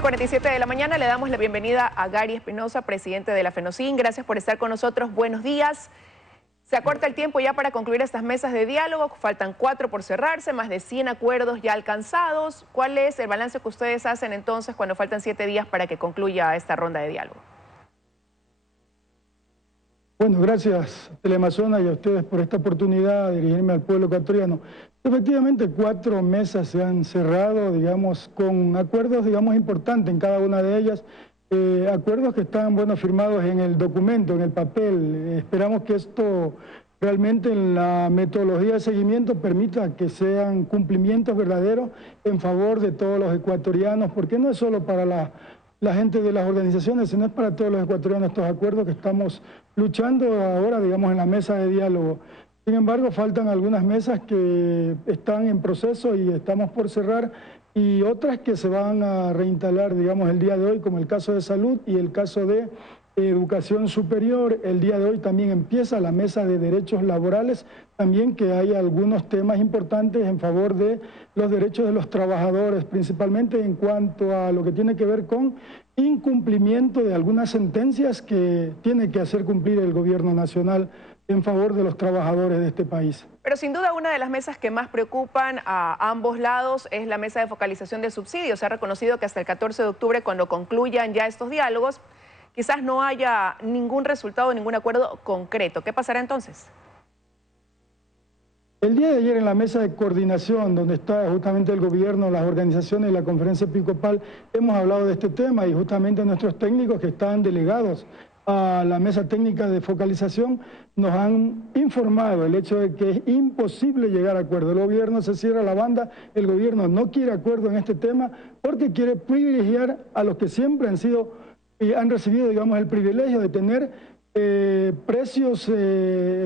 7:47 de la mañana, le damos la bienvenida a Gary Espinosa, presidente de la FENOCIN. Gracias por estar con nosotros. Buenos días. Se acorta el tiempo ya para concluir estas mesas de diálogo. Faltan 4 por cerrarse, más de 100 acuerdos ya alcanzados. ¿Cuál es el balance que ustedes hacen entonces cuando faltan 7 días para que concluya esta ronda de diálogo? Bueno, gracias Teleamazonas y a ustedes por esta oportunidad de dirigirme al pueblo ecuatoriano. Efectivamente, 4 mesas se han cerrado, digamos, con acuerdos, digamos, importantes en cada una de ellas. Acuerdos que están, bueno, firmados en el documento, en el papel. Esperamos que esto realmente en la metodología de seguimiento permita que sean cumplimientos verdaderos en favor de todos los ecuatorianos, porque no es solo para la gente de las organizaciones, sino es para todos los ecuatorianos estos acuerdos que estamos luchando ahora, digamos, en la mesa de diálogo. Sin embargo, faltan algunas mesas que están en proceso y estamos por cerrar, y otras que se van a reinstalar, digamos, el día de hoy, como el caso de salud y el caso de educación superior. El día de hoy también empieza la mesa de derechos laborales, también que hay algunos temas importantes en favor de los derechos de los trabajadores, principalmente en cuanto a lo que tiene que ver con incumplimiento de algunas sentencias que tiene que hacer cumplir el gobierno nacional en favor de los trabajadores de este país. Pero sin duda una de las mesas que más preocupan a ambos lados es la mesa de focalización de subsidios. Se ha reconocido que hasta el 14 de octubre, cuando concluyan ya estos diálogos, quizás no haya ningún resultado, ningún acuerdo concreto. ¿Qué pasará entonces? El día de ayer en la mesa de coordinación, donde está justamente el gobierno, las organizaciones y la conferencia episcopal, hemos hablado de este tema y justamente nuestros técnicos que están delegados a la mesa técnica de focalización nos han informado el hecho de que es imposible llegar a acuerdo. El gobierno se cierra la banda, el gobierno no quiere acuerdo en este tema porque quiere privilegiar a los que siempre han recibido, digamos, el privilegio de tener precios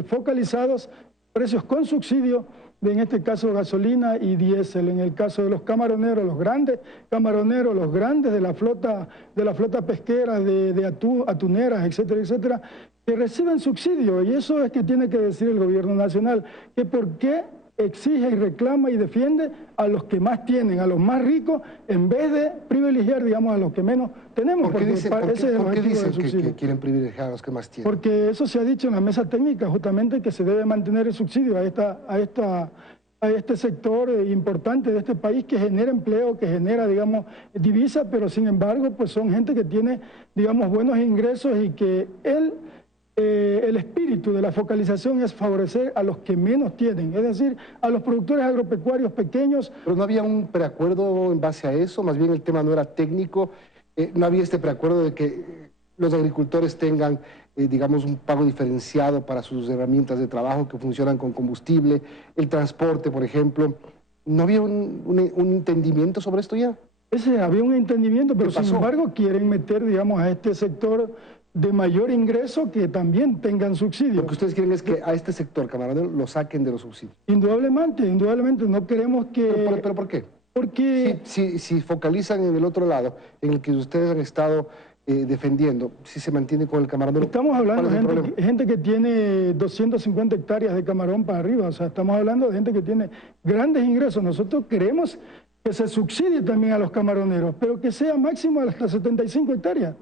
focalizados, precios con subsidio, en este caso gasolina y diésel. En el caso de los camaroneros, los grandes camaroneros, los grandes de la flota pesquera, de atuneras, etcétera, etcétera, que reciben subsidio. Y eso es que tiene que decir el gobierno nacional, que por qué exige y reclama y defiende a los que más tienen, a los más ricos, en vez de privilegiar, digamos, a los que menos tenemos. ¿Por qué dicen que quieren privilegiar a los que más tienen? Porque eso se ha dicho en la mesa técnica, justamente, que se debe mantener el subsidio a este sector importante de este país que genera empleo, que genera, digamos, divisa, pero sin embargo, pues son gente que tiene, digamos, buenos ingresos y que el espíritu de la focalización es favorecer a los que menos tienen, es decir, a los productores agropecuarios pequeños. Pero no había un preacuerdo en base a eso, más bien el tema no era técnico, no había este preacuerdo de que los agricultores tengan, digamos, un pago diferenciado para sus herramientas de trabajo que funcionan con combustible, el transporte, por ejemplo. ¿No había un entendimiento sobre esto ya? Había un entendimiento, pero sin embargo quieren meter, digamos, a este sector de mayor ingreso que también tengan subsidios. Lo que ustedes quieren es que a este sector camaronero lo saquen de los subsidios. Indudablemente, no queremos que... ¿Pero por qué? Porque... Si focalizan en el otro lado, en el que ustedes han estado defendiendo, si se mantiene con el camaronero... Estamos hablando de gente que tiene 250 hectáreas de camarón para arriba, o sea, estamos hablando de gente que tiene grandes ingresos. Nosotros queremos que se subsidie también a los camaroneros, pero que sea máximo hasta 75 hectáreas.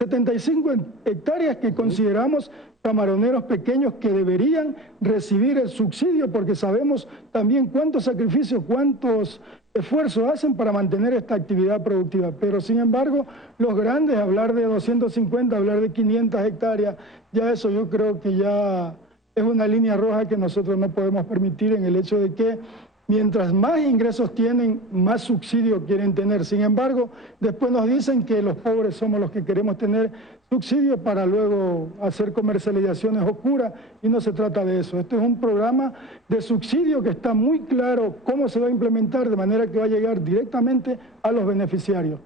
75 hectáreas que consideramos camaroneros pequeños que deberían recibir el subsidio, porque sabemos también cuántos sacrificios, cuántos esfuerzos hacen para mantener esta actividad productiva. Pero sin embargo, los grandes, hablar de 250, hablar de 500 hectáreas, ya eso yo creo que ya es una línea roja que nosotros no podemos permitir, en el hecho de que mientras más ingresos tienen, más subsidio quieren tener. Sin embargo, después nos dicen que los pobres somos los que queremos tener subsidio para luego hacer comercializaciones oscuras, y no se trata de eso. Este es un programa de subsidio que está muy claro cómo se va a implementar, de manera que va a llegar directamente a los beneficiarios.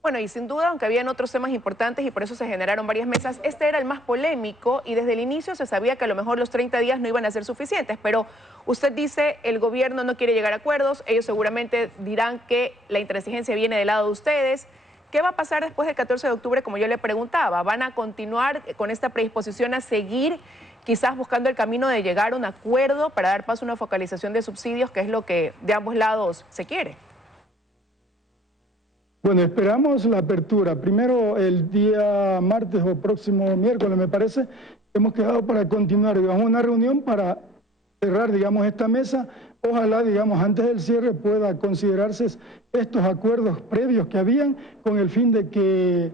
Bueno, y sin duda, aunque habían otros temas importantes y por eso se generaron varias mesas, este era el más polémico y desde el inicio se sabía que a lo mejor los 30 días no iban a ser suficientes, pero usted dice el gobierno no quiere llegar a acuerdos, ellos seguramente dirán que la intransigencia viene del lado de ustedes. ¿Qué va a pasar después del 14 de octubre, como yo le preguntaba? ¿Van a continuar con esta predisposición a seguir quizás buscando el camino de llegar a un acuerdo para dar paso a una focalización de subsidios, que es lo que de ambos lados se quiere? Bueno, esperamos la apertura. Primero, el día martes o próximo miércoles, me parece, hemos quedado para continuar, digamos, una reunión para cerrar, digamos, esta mesa. Ojalá, digamos, antes del cierre pueda considerarse estos acuerdos previos que habían con el fin de que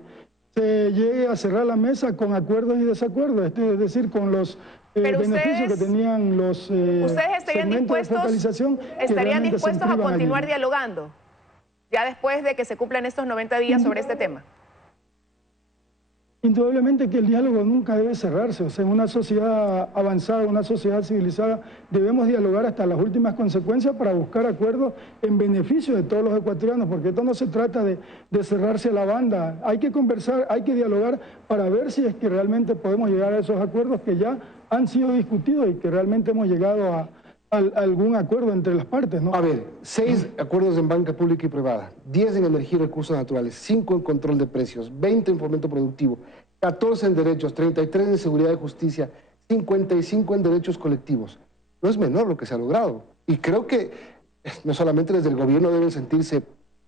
se llegue a cerrar la mesa con acuerdos y desacuerdos, es decir, con los beneficios que tenían los segmentos de focalización. ¿Estarían dispuestos a continuar dialogando ya después de que se cumplan estos 90 días sobre este tema? Indudablemente que el diálogo nunca debe cerrarse. O sea, en una sociedad avanzada, una sociedad civilizada, debemos dialogar hasta las últimas consecuencias para buscar acuerdos en beneficio de todos los ecuatorianos, porque esto no se trata de cerrarse a la banda. Hay que conversar, hay que dialogar para ver si es que realmente podemos llegar a esos acuerdos que ya han sido discutidos y que realmente hemos llegado a algún acuerdo entre las partes, ¿no? A ver, 6 acuerdos en banca pública y privada, 10 en energía y recursos naturales, 5 en control de precios, 20 en fomento productivo, 14 en derechos, 33 en seguridad y justicia, 55 en derechos colectivos. No es menor lo que se ha logrado. Y creo que no solamente desde el gobierno deben sentirse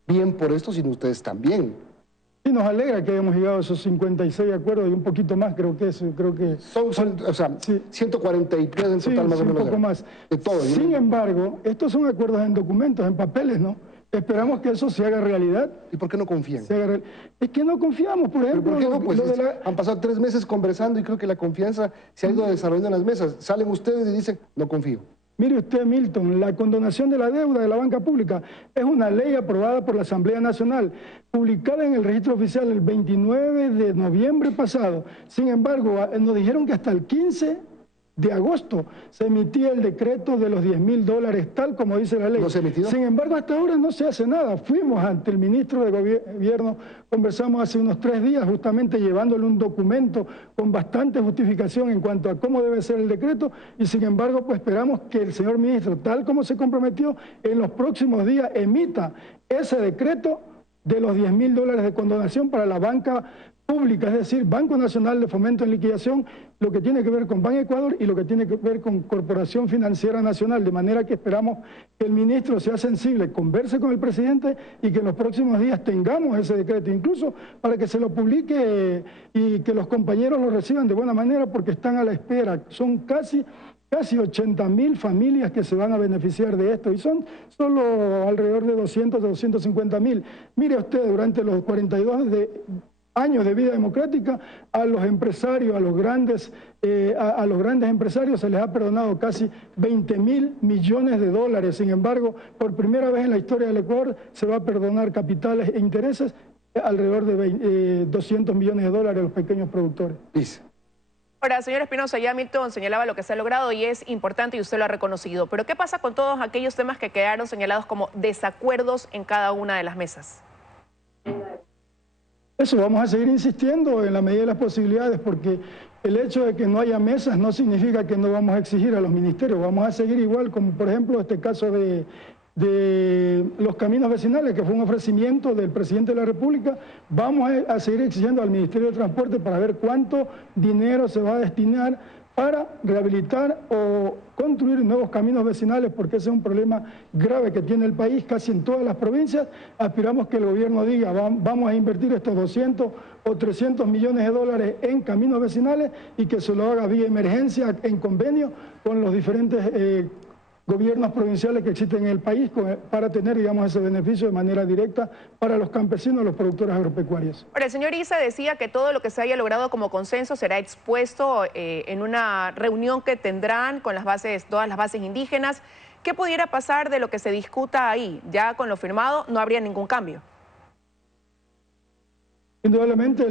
bien por esto, sino ustedes también. Sí, nos alegra que hayamos llegado a esos 56 acuerdos y un poquito más, creo que eso, o sea, sí, 143 en total, más o menos. Un poco más. De todo. Sin embargo, estos son acuerdos en documentos, en papeles, ¿no? Esperamos que eso se haga realidad. ¿Y por qué no confían? Es que no confiamos, por ejemplo. ¿Pero por qué no? Pues han pasado 3 meses conversando y creo que la confianza se ha ido desarrollando en las mesas. Salen ustedes y dicen, no confío. Mire usted, Milton, la condonación de la deuda de la banca pública es una ley aprobada por la Asamblea Nacional, publicada en el registro oficial el 29 de noviembre pasado. Sin embargo, nos dijeron que hasta el 15 de agosto se emitía el decreto de los $10.000, tal como dice la ley. ¿No se emitió? Sin embargo, hasta ahora no se hace nada. Fuimos ante el ministro de Gobierno, conversamos hace unos 3 días, justamente llevándole un documento con bastante justificación en cuanto a cómo debe ser el decreto, y sin embargo, pues esperamos que el señor ministro, tal como se comprometió, en los próximos días emita ese decreto de los $10.000 de condonación para la banca pública, es decir, Banco Nacional de Fomento en Liquidación, lo que tiene que ver con Ban Ecuador y lo que tiene que ver con Corporación Financiera Nacional, de manera que esperamos que el ministro sea sensible, converse con el presidente y que en los próximos días tengamos ese decreto, incluso para que se lo publique y que los compañeros lo reciban de buena manera, porque están a la espera. Son casi 80.000 familias que se van a beneficiar de esto y son solo alrededor de 200 o 250.000. Mire usted, durante los 42 años de vida democrática, a los empresarios, a los grandes empresarios se les ha perdonado casi $20.000 millones. Sin embargo, por primera vez en la historia del Ecuador se va a perdonar capitales e intereses alrededor de $200 millones a los pequeños productores. Dice. Ahora, señor Espinosa, ya Milton señalaba lo que se ha logrado y es importante y usted lo ha reconocido. Pero ¿qué pasa con todos aquellos temas que quedaron señalados como desacuerdos en cada una de las mesas? Eso, vamos a seguir insistiendo en la medida de las posibilidades, porque el hecho de que no haya mesas no significa que no vamos a exigir a los ministerios. Vamos a seguir igual, como por ejemplo este caso de los caminos vecinales, que fue un ofrecimiento del presidente de la República. Vamos a seguir exigiendo al Ministerio de Transporte para ver cuánto dinero se va a destinar para rehabilitar o construir nuevos caminos vecinales, porque ese es un problema grave que tiene el país casi en todas las provincias. Aspiramos que el gobierno diga, vamos a invertir estos 200 o 300 millones de dólares en caminos vecinales y que se lo haga vía emergencia en convenio con los diferentes gobiernos provinciales que existen en el país para tener, digamos, ese beneficio de manera directa para los campesinos y los productores agropecuarios. Ahora, el señor Issa decía que todo lo que se haya logrado como consenso será expuesto en una reunión que tendrán con todas las bases indígenas. ¿Qué pudiera pasar de lo que se discuta ahí? Ya con lo firmado no habría ningún cambio. Indudablemente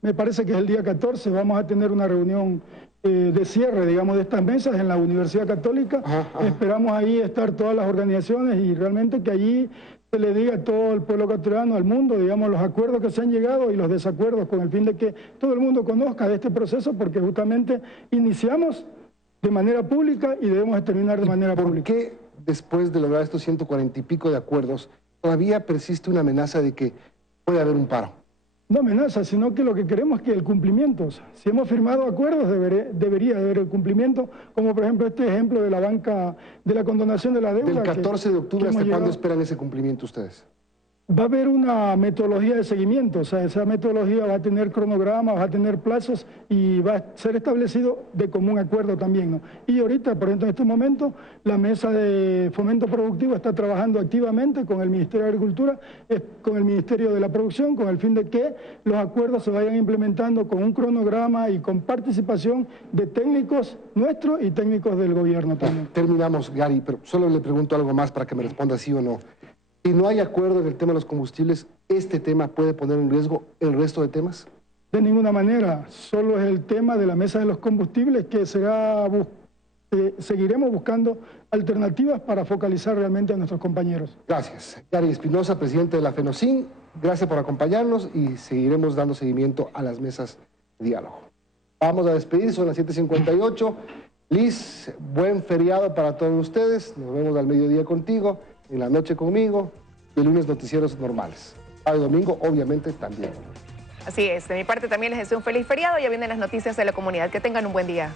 me parece que es el día 14, vamos a tener una reunión de cierre, digamos, de estas mesas en la Universidad Católica. Esperamos ahí estar todas las organizaciones y realmente que allí se le diga a todo el pueblo ecuatoriano, al mundo, digamos, los acuerdos que se han llegado y los desacuerdos, con el fin de que todo el mundo conozca de este proceso, porque justamente iniciamos de manera pública y debemos terminar de manera pública. ¿Por qué después de lograr estos 140 y pico de acuerdos todavía persiste una amenaza de que puede haber un paro? No amenaza, sino que lo que queremos es que el cumplimiento, si hemos firmado acuerdos, debería haber el cumplimiento, como por ejemplo este ejemplo de la banca, de la condonación de la deuda. Del 14 de octubre, ¿hasta cuándo esperan ese cumplimiento ustedes? Va a haber una metodología de seguimiento, o sea, esa metodología va a tener cronogramas, va a tener plazos y va a ser establecido de común acuerdo también, ¿no? Y ahorita, por ejemplo, en este momento, la mesa de fomento productivo está trabajando activamente con el Ministerio de Agricultura, con el Ministerio de la Producción, con el fin de que los acuerdos se vayan implementando con un cronograma y con participación de técnicos nuestros y técnicos del gobierno también. Terminamos, Gary, pero solo le pregunto algo más para que me responda sí o no. Si no hay acuerdo en el tema de los combustibles, ¿este tema puede poner en riesgo el resto de temas? De ninguna manera, solo es el tema de la mesa de los combustibles que seguiremos buscando alternativas para focalizar realmente a nuestros compañeros. Gracias. Gary Espinosa, presidente de la FENOCIN, gracias por acompañarnos y seguiremos dando seguimiento a las mesas de diálogo. Vamos a despedir, son las 7:58. Liz, buen feriado para todos ustedes. Nos vemos al mediodía contigo, en la noche conmigo y el lunes noticieros normales. Sábado y domingo, obviamente, también. Así es, de mi parte también les deseo un feliz feriado. Ya vienen las noticias de la comunidad. Que tengan un buen día.